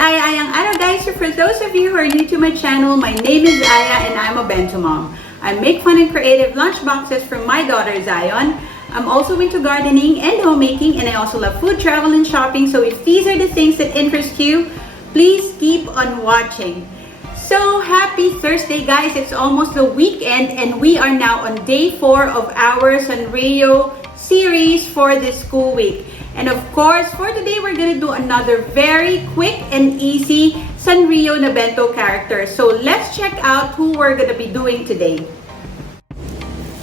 Kaayaayang araw guys! So for those of you who are new to my channel, my name is Aya and I'm a Bento mom. I make fun and creative lunchboxes for my daughter Zion. I'm also into gardening and homemaking, and I also love food, travel, and shopping. So if these are the things that interest you, please keep on watching. So happy Thursday guys! It's almost the weekend and we are now on day 4 of our Sanrio series for this school week. And of course, for today, we're gonna do another very quick and easy Sanrio na Bento character. So let's check out who we're gonna be doing today.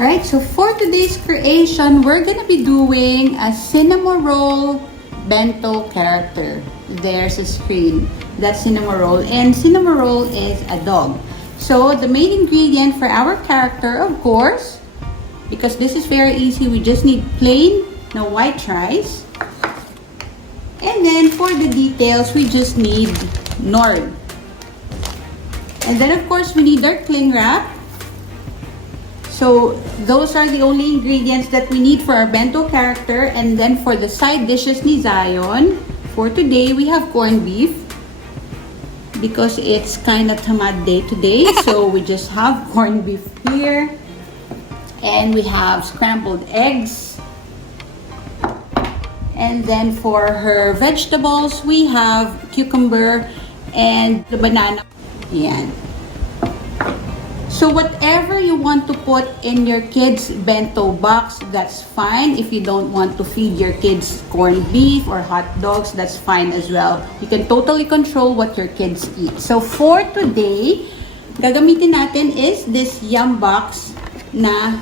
Alright, so for today's creation, we're gonna be doing a Cinnamoroll Bento character. There's a screen. That's Cinnamoroll. And Cinnamoroll is a dog. So the main ingredient for our character, of course, because this is very easy, we just need plain na white rice. And then for the details, we just need nori. And then of course, we need our cling wrap. So those are the only ingredients that we need for our bento character. And then for the side dishes ni Zion, for today, we have corned beef. Because it's kind of tamad day today, so we just have corned beef here. And we have scrambled eggs. And then for her vegetables, we have cucumber and the banana. Yan. So whatever you want to put in your kids' bento box, that's fine. If you don't want to feed your kids corned beef or hot dogs, that's fine as well. You can totally control what your kids eat. So for today, gagamitin natin is this yum box na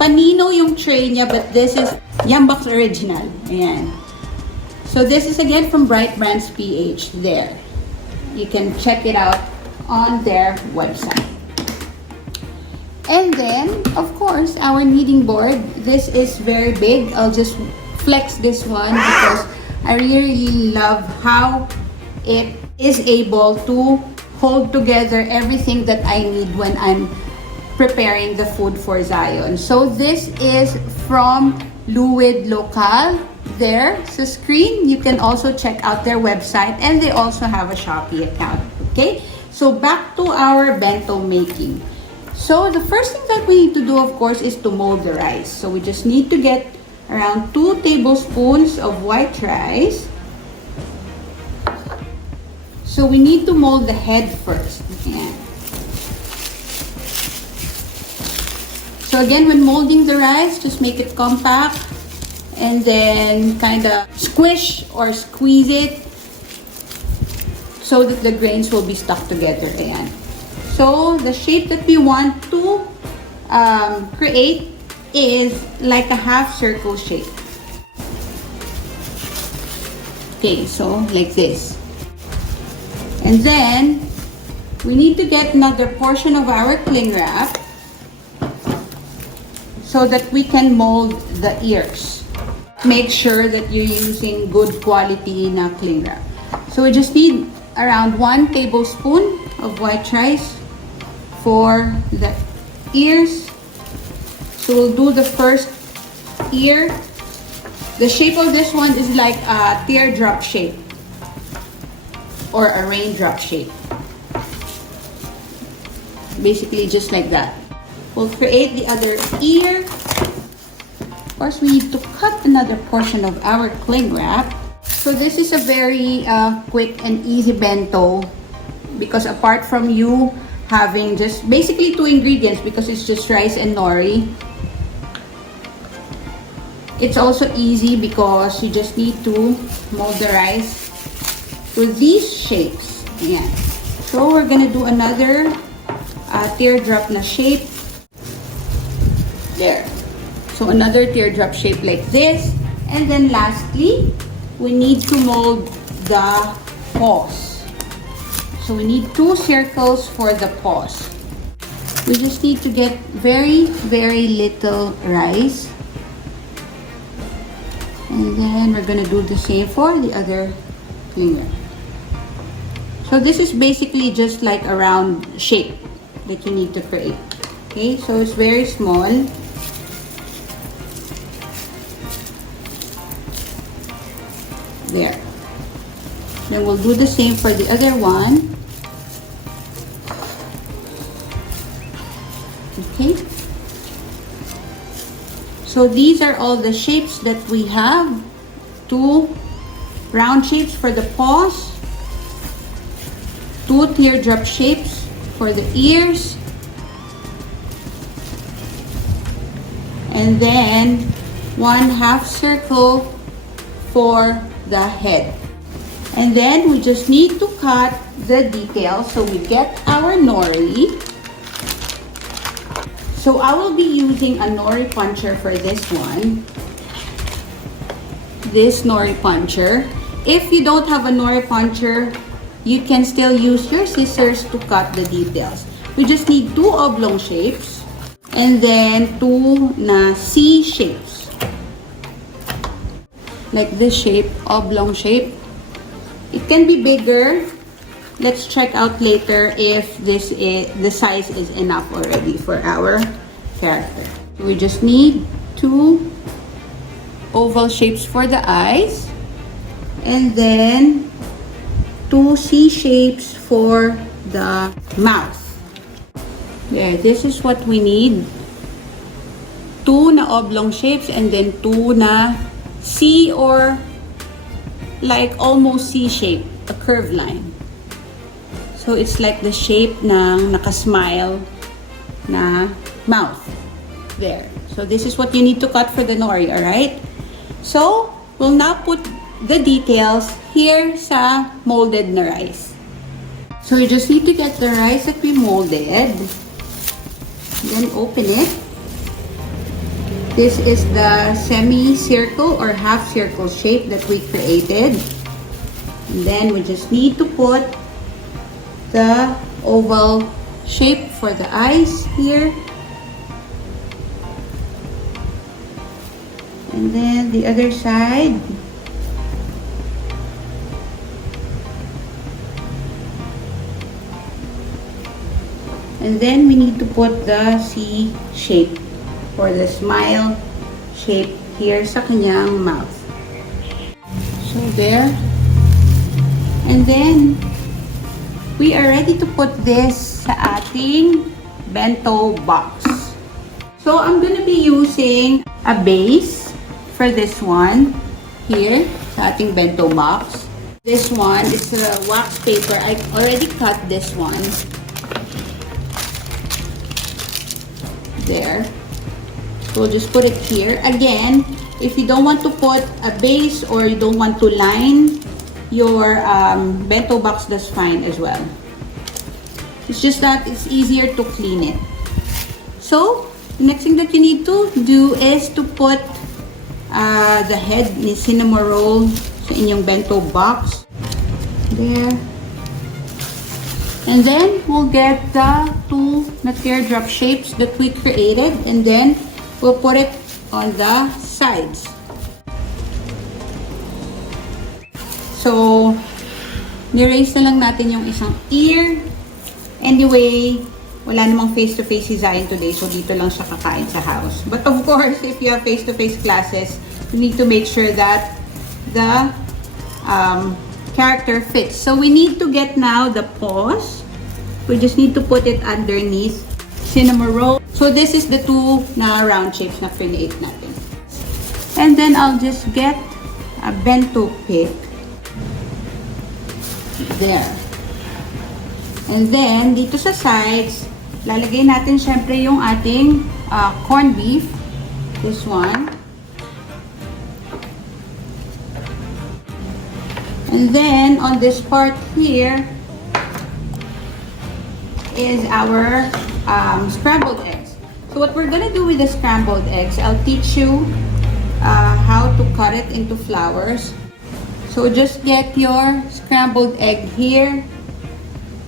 panino yung tray niya, but this is Lunchbox original. Ayan. So this is again from Bright Brands PH. There. You can check it out on their website. And then, of course, our kneading board. This is very big. I'll just flex this one because I really love how it is able to hold together everything that I need when I'm preparing the food for Zion. So this is from Fluid Local. There, sa screen, you can also check out their website, and they also have a Shopee account. Okay, so back to our bento making. So the first thing that we need to do, of course, is to mold the rice. So we just need to get around 2 tablespoons of white rice. So we need to mold the head first. Ayan. So again, when molding the rice, just make it compact and then kind of squish or squeeze it so that the grains will be stuck together. Ayan. So the shape that we want to create is like a half circle shape. Okay, so like this. And then we need to get another portion of our cling wrap so that we can mold the ears. Make sure that you're using good quality na cling wrap. So we just need around 1 tablespoon of white rice for the ears. So we'll do the first ear. The shape of this one is like a teardrop shape or a raindrop shape. Basically just like that. We'll create the other ear. Of course, we need to cut another portion of our cling wrap. So this is a very quick and easy bento because apart from you having just basically 2 ingredients because it's just rice and nori, it's also easy because you just need to mold the rice to these shapes. Ayan. So we're gonna do another teardrop na shape. There. So another teardrop shape like this. And then lastly, we need to mold the paws. So we need 2 circles for the paws. We just need to get very, very little rice. And then we're gonna do the same for the other finger. So this is basically just like a round shape that you need to create. Okay, so it's very small. There. Then we'll do the same for the other one. Okay. So these are all the shapes that we have. 2 round shapes for the paws, 2 teardrop shapes for the ears, and then 1 half circle for the head. And then we just need to cut the details. So we get our nori. So I will be using a nori puncher for this one. This nori puncher. If you don't have a nori puncher, you can still use your scissors to cut the details. We just need 2 oblong shapes and then 2 na C shapes. Like this shape, oblong shape. It can be bigger. Let's check out later if the size is enough already for our character. We just need 2 oval shapes for the eyes and then 2 C shapes for the mouth. There, this is what we need. 2 na oblong shapes and then 2 na C or like almost C shape, a curved line. So it's like the shape ng nakasmile na mouth. There. So this is what you need to cut for the nori, alright? So, we'll now put the details here sa molded na rice. So you just need to get the rice that we molded. Then open it. This is the semi-circle or half-circle shape that we created. And then we just need to put the oval shape for the eyes here. And then the other side. And then we need to put the C shape or the smile shape here sa kanyang mouth. So there. And then we are ready to put this sa ating bento box. So I'm gonna be using a base for this one here sa ating bento box. This one is a wax paper. I already cut this one. There. So we'll just put it here. Again, if you don't want to put a base or you don't want to line your bento box, that's fine as well. It's just that it's easier to clean it. So, the next thing that you need to do is to put the head ni Cinnamoroll sa inyong bento box. There. And then, we'll get the 2 na teardrop shapes that we created and then we'll put it on the sides. So, niraise na lang natin yung isang ear. Anyway, wala namang face-to-face si Zion today, so dito lang siya kakain sa house. But of course, if you have face-to-face classes, you need to make sure that the character fits. So, we need to get now the paws. We just need to put it underneath Cinnamoroll. So, this is the 2 na round shapes na create natin. And then, I'll just get a bento pick. There. And then, dito sa sides, lalagay natin syempre yung ating corned beef. This one. And then, on this part here, is our scrambled eggs. So what we're gonna do with the scrambled eggs, I'll teach you how to cut it into flowers. So just get your scrambled egg here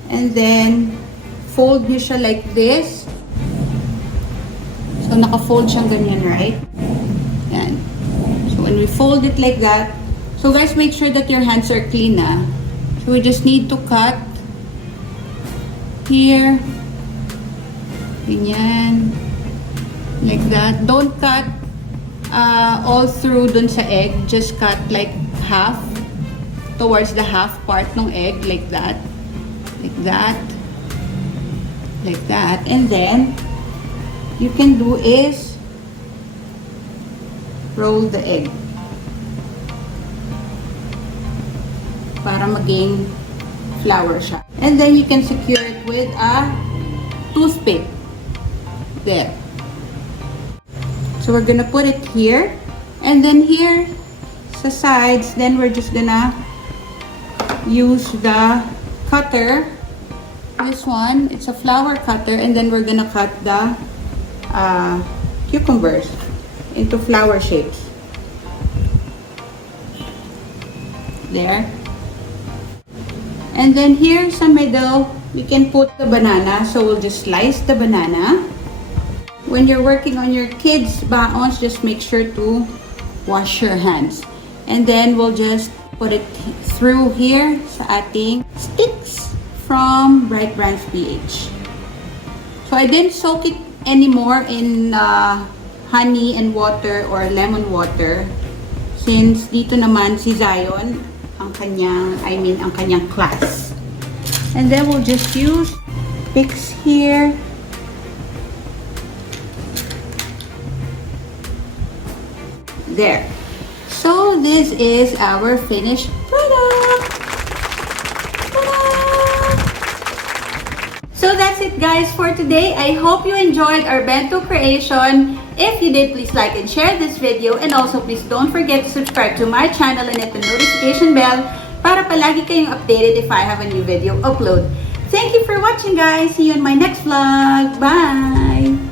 and then fold nyo siya like this. So naka-fold siyang ganyan, right? Yan. So when we fold it like that, so guys, make sure that your hands are clean, ah. So we just need to cut here, ganyan, like that. Don't cut all through dun sa egg, just cut like half towards the half part ng egg, like that. Like that. Like that. And then, you can do is roll the egg. Para maging flour siya. And then, you can secure it with a toothpick. There. So, we're gonna put it here. And then here, sa sides, then we're just gonna use the cutter. This one, it's a flour cutter. And then we're gonna cut the cucumbers into flower shapes. There. And then here sa middle, we can put the banana. So we'll just slice the banana. When you're working on your kids' baons, just make sure to wash your hands. And then we'll just put it through here sa ating sticks from Bright Branch PH. So I didn't soak it anymore in honey and water or lemon water. Since dito naman si Zion, ang kanyang class. And then we'll just use picks here. There. So this is our finished product. So that's it guys for today. I hope you enjoyed our bento creation. If you did, please like and share this video, and also please don't forget to subscribe to my channel and hit the notification bell para palagi kayong updated if I have a new video upload. Thank you for watching guys. See you in my next vlog. Bye!